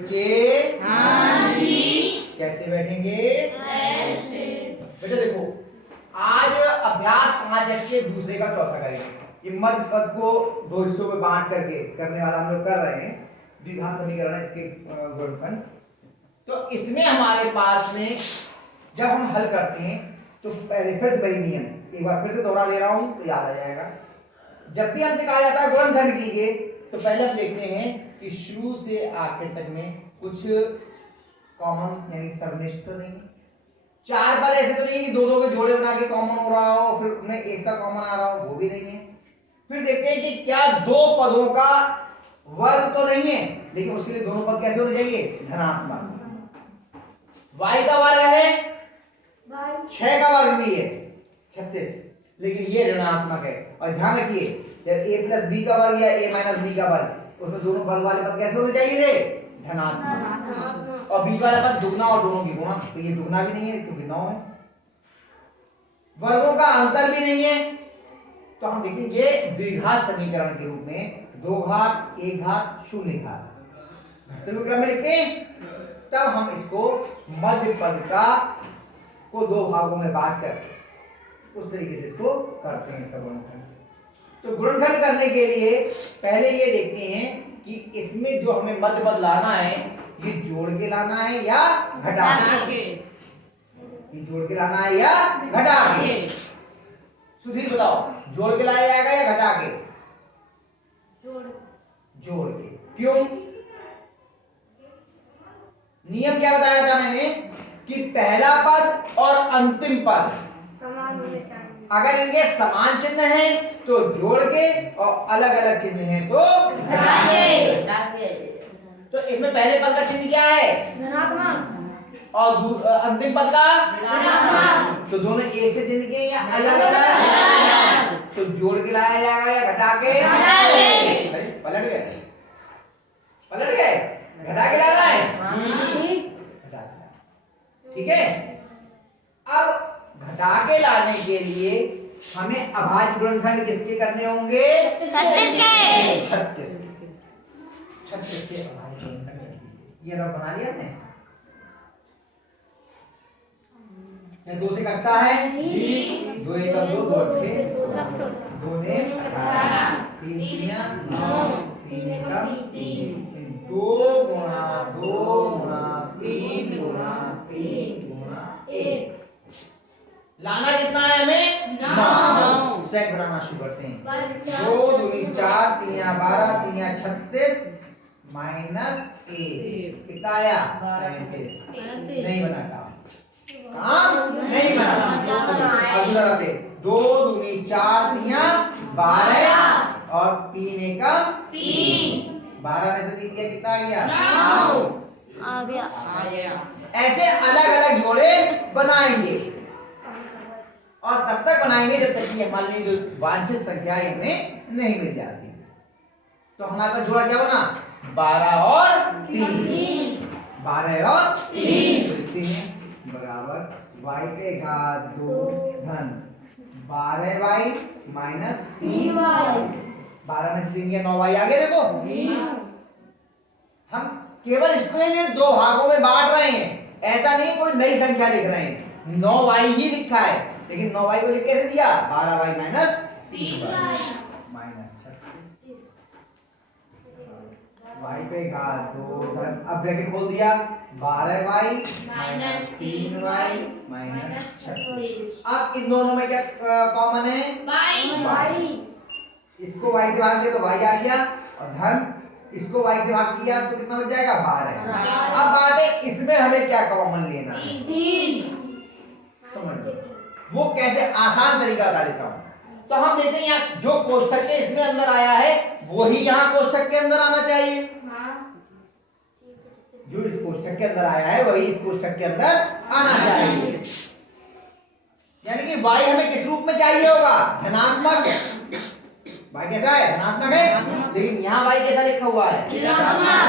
बच्चे हाँ जी। कैसे बैठेंगे? ऐसे। बेटा देखो, आज अभ्यास 5 के दूसरे का चौथा करेंगे। मध्य पद को दो हिस्सों में बांट करके करने वाला हम लोग कर रहे हैं। द्विघात समीकरण है इसके गुणनखंड। तो इसमें हमारे पास में जब हम हल करते हैं तो पहले फिर से वही नियम एक बार फिर से दोहरा दे रहा हूं तो याद आ जाएगा। जब भी हमसे कहा जाता है गुणनखंड कीजिए तो पहले हम देखते हैं कि शुरू से आखिर तक में कुछ कॉमन यानी सर्वनिष्ठ तो नहीं, चार पद ऐसे तो नहीं है कि दो दो के जोड़े बना के कॉमन हो रहा हो फिर उनमें एक सा कॉमन आ रहा हो, वो भी नहीं है। फिर देखते हैं कि क्या दो पदों का वर्ग तो नहीं है, लेकिन उसके लिए दोनों पद कैसे होने चाहिए? धनात्मक। y का वर्ग है 6 का वर्ग भी है 36, लेकिन ये ऋणात्मक है। और ध्यान रखिए जब a प्लस बी का वर्ग या a माइनस बी का वर्ग, उसमें दोनों वर्ग वाले पद कैसे होने चाहिए रे? धनात्मक। और बीच वाला पद दुगना और दोनों की गुणा, तो ये दुगना भी नहीं है क्योंकि 9 है। वर्गों का अंतर भी नहीं है, तो हम देखेंगे द्विघात समीकरण के रूप में 2 घात 1 घात 0 घात घटते हुए क्रम में लिखते हैं। तब हम इसको मध्य पद का को दो भागों में बांट कर उस तरीके से इसको करते हैं गुणनखंड। तो गुणनखंड करने के लिए पहले ये देखते हैं कि इसमें जो हमें मध्य पद लाना है ये जोड़ के लाना है या घटा के? ये जोड़ के लाना है या घटा के? सुधीर बताओ, जोड़ के लाया जाएगा या घटा के? जोड़ के। क्यों? नियम क्या बताया था मैंने कि पहला पद और अंतिम पद अगर इनके समान चिन्ह है तो जोड़ के और अलग अलग चिन्ह है तो घटा के। तो इसमें पहले पद का चिन्ह क्या है? धनात्मक। और अंतिम पद का ऋणात्मक। तो दोनों एक से चिन्ह के या अलग अलग? तो जोड़ के लाया जाएगा या घटा के? पलट गए पलट गए, घटा के लाना है। ठीक है। अब घटा के लाने के लिए हमें अभाज्य गुणनखंड किसके करने होंगे? 36 के अभाज्य गुणनखंड। ये रब बना लिया आपने? क्या 2 से कटता है? जी। 2 1 2 2 6 2 ने 18 3 3 9 3 1 2 गुणा 2 गुणा 3 गुणा 3 गुणा 1 लाना कितना है हमें? 9। सेट बनाना शुरू करते हैं। 2 दूनी 4 3 12 3 36 माइनस 1 कितना आया? 35। नहीं बना काम नहीं बना। अब लगाते 2 दूनी 4 3 12 और 3 एकम 3। 12 में से 3 गया कितना आ गया? 9 आ गया। ऐसे अलग अलग जोड़े बनाएंगे और तब तक बनाएंगे जब तक कि हमारी जो वांछित संख्या हमें नहीं मिल जाती। तो हमारे पास जोड़ा क्या बना? 12 और 3। 12 और 3 लिखते हैं बराबर y पे घात 2 धन 12y माइनस 3y। 12 में से 3 गया 9y आ गया। देखो हम केवल इसको ही 2 भागों में बांट रहे हैं, ऐसा नहीं कोई नई संख्या लिख रहे हैं। 9y ही लिखा है, लेकिन 9y को लिख कैसे दिया? 12y minus 3y minus 36 y पे घात 2 धन, अब ब्रैकेट खोल दिया 12y माइनस 3y माइनस 36। अब इन दोनों में क्या कॉमन है? y। इसको y से भाग दिया तो y आ गया और धन इसको y से भाग किया तो कितना बच जाएगा? 12। अब बात है इसमें हमें क्या कॉमन लेना है? 3। समझ लो वो कैसे आसान तरीका बता देता हूं। तो हम देखते हैं यहाँ जो कोष्ठक के इसमें अंदर आया है वही यहाँ कोष्ठक के अंदर आना चाहिए। जो इस कोष्ठक के अंदर आया है वही इस कोष्ठक के अंदर आना चाहिए। यानी कि y हमें किस रूप में चाहिए होगा? धनात्मक। y कैसा है? धनात्मक है, लेकिन यहाँ y कैसा लिखा हुआ है? ऋणात्मक।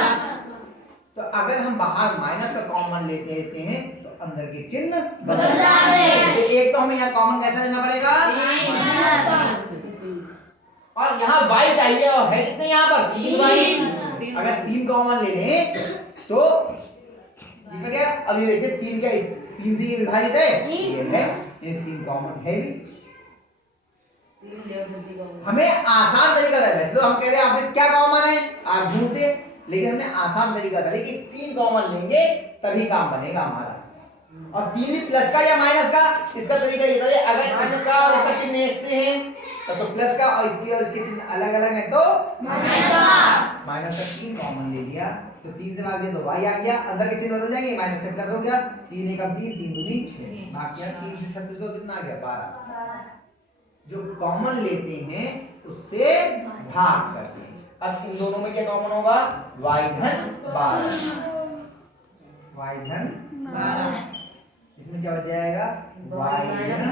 तो अगर हम बाहर माइनस का कॉमन लेते हैं तो अंदर के चिन्ह बदल जाते हैं। तो एक तो हमें यहाँ कॉमन कैसा लेना पड़ेगा? माइनस। और यहाँ y चाहिए और है कितने यहाँ पर? 3y। अगर 3 कॉमन ले लें तो ये कट गया। अब ये देखिए 3 क्या इस 3 से ये विभाजित है, ये है, ये 3 कॉमन है भी। हमें आसान तरीका था, वैसे तो हम कहते हैं आपसे क्या कॉमन है आप ढूंढते, लेकिन हमने आसान तरीका था कि 3 कॉमन लेंगे तभी काम बनेगा हमारा। और 3 भी प्लस का या माइनस का, इसका तरीका ये था अगर इसका और इसका चिन्ह एक से है तो प्लस का, और इसके और इसके चिन्ह अलग अलग है तो माइनस का 3 कॉमन ले लिया, तो 3 से भाग दिया तो y आ गया, अंदर के चिन्ह बदल जाएंगे, माइनस से प्लस हो गया, 3 एकम 3, 3 दूनी 6, भाग किया 3 से 36 को कितना आ गया 12। जो कॉमन लेते हैं उससे भाग करते हैं। अब इन दोनों में क्या कॉमन होगा, y धन 12, y धन 12, इसमें क्या हो जाएगा y धन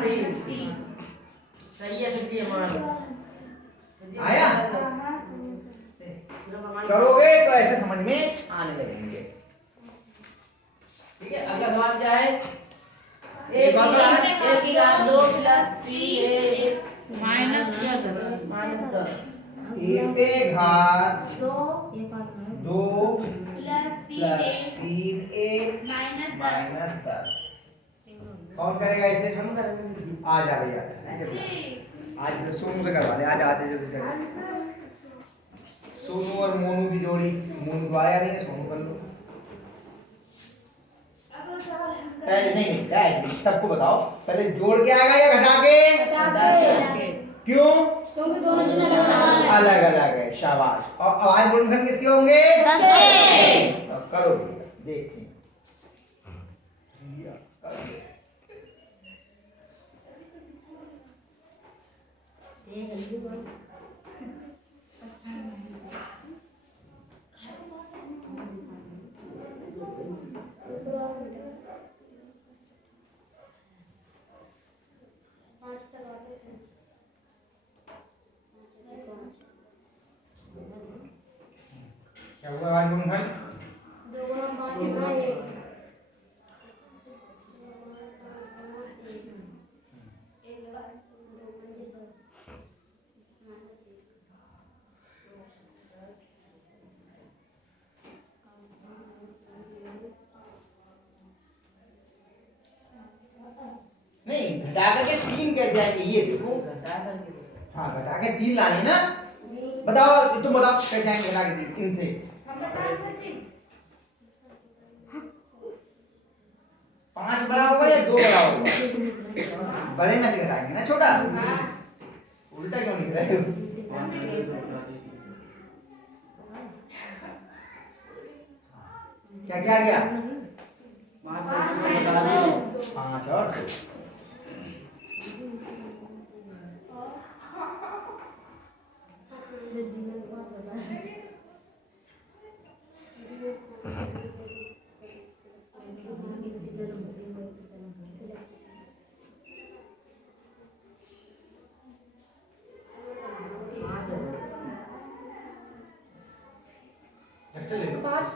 सही है सही है आया। करोगे तो ऐसे समझ में आने लगेंगे। ठीक है, अगला सवाल क्या है, एक की घात 2 प्लस 3a माइनस 10 ए पे घात 2 प्लस 3a माइनस 10। कौन करेगा इसे, हम करेंगे। आ जा भैया, आज तो सोनू से करवा ले, आज आते जल्दी से। सोनू और मोनू की जोड़ी, मोनू आया नहीं है, सोनू कर लो। पहले नहीं सबको बताओ, पहले जोड़ के आएगा या घटा के? क्यों? क्योंकि दोनों चिन्ह अलग अलग है, शाबाश। और आवाज गुणनखंड किसके होंगे? 10 के। करो देखते हैं। क्या हुआ आवाज गुणनखंड? 2 5 1 नहीं, घटा करके 3 कैसे आएंगे ये देखो। हाँ, घटा के 3 लाने ना। बताओ, तुम बताओ कैसे आएंगे घटा के 3 से? हम बता सकते हैं 5 बड़ा होगा या 2 बड़ा होगा? बड़े में से घटाएंगे ना छोटा। उल्टा क्यों लिख रहे हो? क्या क्या गया? 5 और 2। ले लो 5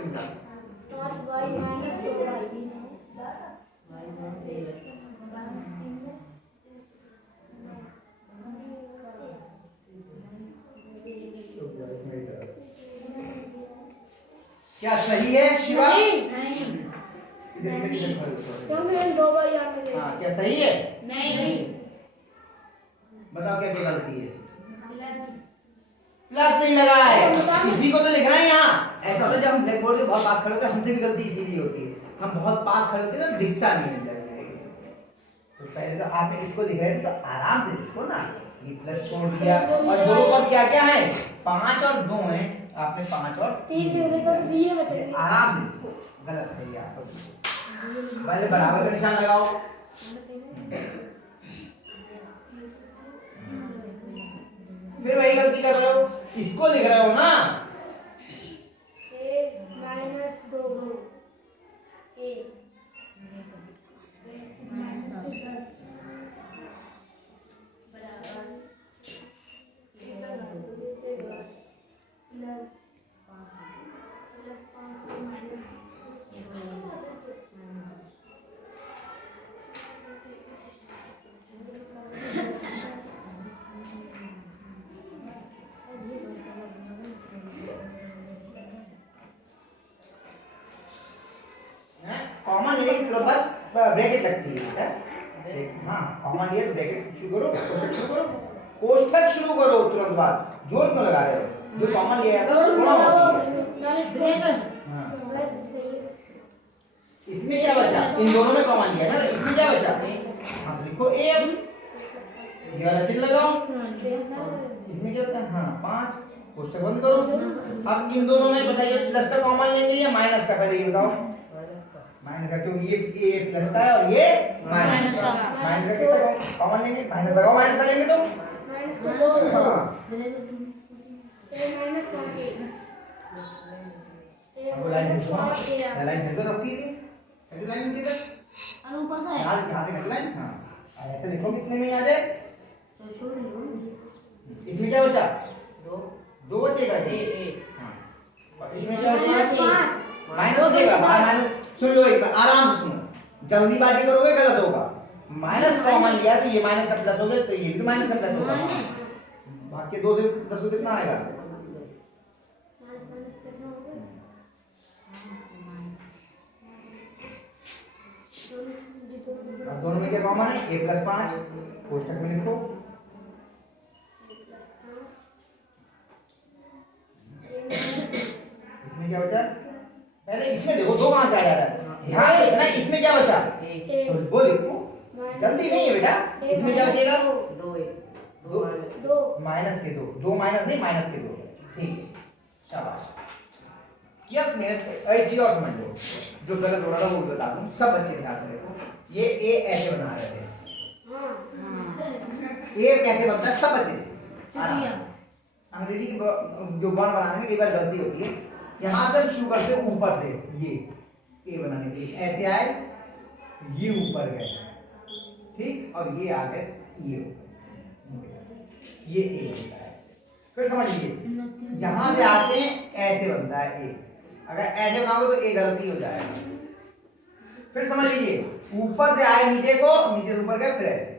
y माइनस 2y क्या सही है शिवा? नहीं क्योंकि हम 2 बार याद करेंगे। हाँ, क्या सही है? नहीं बताओ क्या क्या गलती है? प्लस नहीं लगा है, इसी को तो लिखना है यहाँ। ऐसा होता है जब हम ब्लैक बोर्ड के बहुत पास खड़े होते हैं, हमसे भी गलती इसीलिए होती है, हम बहुत पास खड़े होते हैं ना, दिखता नहीं है। तो पहले तो आप इसको लिख रहे थे तो आराम से लिखो ना, ये प्लस छोड़ दिया। और दो पर क्या क्या है? 5 और 2 है, आपने 5 और 3 हो गए तो ये बचेंगे। आराम से लिखो, गलत है ये आपका। पहले बराबर का निशान लगाओ। फिर वही गलती कर रहे हो, इसको लिख रहे हो ना। 1 माइनस 2 1 माइनस 10 बराबर 1 प्लस 5 माइनस तुरंत बाद ब्रैकेट लगती है। हाँ कॉमन लिया तो ब्रैकेट शुरू करो, कोष्ठक शुरू करो, कोष्ठक शुरू करो तुरंत बाद। जोड़ क्यों लगा रहे हो? जो कॉमन लिया था उसको गुणा होती है। हाँ इसमें क्या बचा? इन दोनों में कॉमन लिया ना, इसमें क्या बचा? हाँ तो लिखो ए, ये वाला चिन्ह लगाओ। इसमें क्या बचा? हाँ 5, कोष्ठक बंद करो। अब इन दोनों में बताइए प्लस का कॉमन लेंगे या माइनस का? पहले ये बताओ। माइनस का, क्योंकि ये प्लस का है और ये माइनस का। माइनस का कितना कॉमन लेंगे? माइनस लगाओ, माइनस का लेंगे तो माइनस का 2 ए माइनस 5 ए अब लाइन दे दो, लाइन दे दो रखी थी, ऐसे लाइन दे दो और ऊपर से यहाँ से लाइन। हाँ ऐसे लिखो कितने में आ जाए। इसमें क्या बचा? 2 बचेगा ये। हाँ और इसमें क्या बचेगा? माइनस बचेगा। माइनस सुन लो एक बार आराम से सुनो, जल्दीबाजी करोगे गलत होगा। माइनस कॉमन लिया तो ये माइनस का प्लस हो गया, तो ये भी माइनस का प्लस होगा। भाग के 2 से 10 को कितना आएगा? अब दोनों में क्या कॉमन है? a + 5, कोष्ठक में लिखो। इसमें क्या बचा? पहले इसमें देखो 2 कहां से आ जा रहा है? यहाँ एक ना, इसमें क्या बचा? तो वो लिखो, जल्दी नहीं है बेटा। इसमें क्या बचेगा? 2 माइनस के 2 माइनस नहीं, माइनस के 2। ठीक, शाबाश। क्या मेहनत। एक चीज और समझ लो, जो गलत हो रहा था वो बता दूं, सब बच्चे ध्यान से देखो। ये ए ऐसे बना रहे थे, ए कैसे बनता है सब बच्चे। अंग्रेजी की जो वर्ण बनाने में कई बार गलती होती है। यहाँ से शुरू करते हैं ऊपर से, ये ए बनाने के लिए ऐसे आए, ये ऊपर गए, ठीक, और ये आ गए ये ए बनता है। फिर समझ लीजिए यहाँ से आते हैं ऐसे बनता है ए। अगर ऐसे बनाओगे तो ए गलती हो जाएगा। फिर समझ लीजिए ऊपर से आए नीचे को, नीचे से ऊपर गए, फिर ऐसे।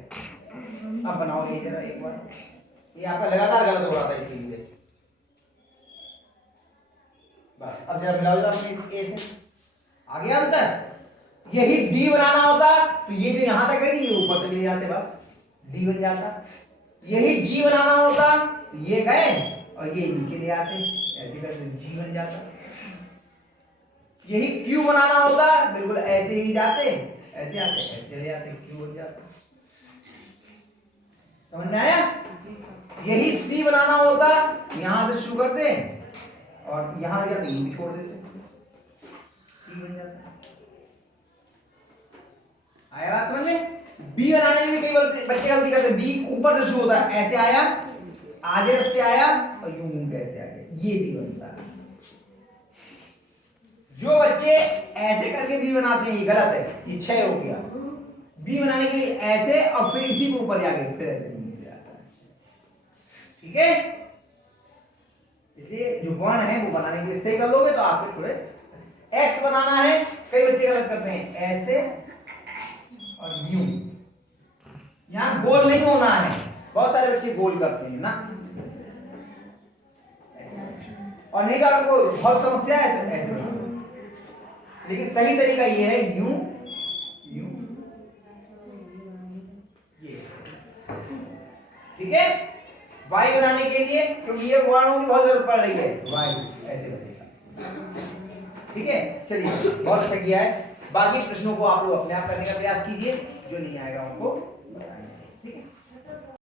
अब बनाओ ये जरा एक बार, ये आपका लगातार गलत हो रहा था इसलिए। बस अब जरा मिलाओ जरा अपने ए से, आ गया अंतर। यही डी बनाना होता तो ये जो यहां तक है ये ऊपर तक ले जाते, बस डी बन जाता। यही जी बनाना होता तो ये गए और ये नीचे ले आते, ऐसे करके जी बन जाता। यही क्यू बनाना होता, बिल्कुल ऐसे ही जाते, ऐसे आते, ऐसे ले आते, क्यू बन जाता। समझ में आया? यही सी बनाना होता, यहां से शुरू करते और यहां आ जाते, ये भी छोड़ देते, सी बन जाता। आया बात समझ में? बी बनाने में भी कई बच्चे गलती करते हैं। बी ऊपर से शुरू होता है, ऐसे आया, आधे रास्ते आया और यूं कैसे आ गया, ये भी बनता है। जो बच्चे ऐसे करके बी बनाते हैं ये गलत है, ये 6 हो गया। बी बनाने के लिए ऐसे और फिर इसी के ऊपर जाके फिर ऐसे नीचे आता है, ठीक है? इसलिए जो वर्ण है वो बनाने के लिए सही कर लोगे तो आपके थोड़े। एक्स बनाना है, कई बच्चे गलत करते हैं, ऐसे और यूं। यहां गोल नहीं होना है, बहुत सारे बच्चे गोल करते हैं ना। और नहीं तो आपको बहुत समस्या है तो ऐसे, लेकिन सही तरीका ये है यूं यूं ये, ठीक है? वाई बनाने के लिए, क्योंकि ये वर्णों की बहुत जरूरत पड़ रही है, वाई ऐसे बनेगा, ठीक है? चलिए बहुत अच्छा किया है। बाकी प्रश्नों को आप लोग अपने आप करने का प्रयास कीजिए, जो नहीं आएगा उनको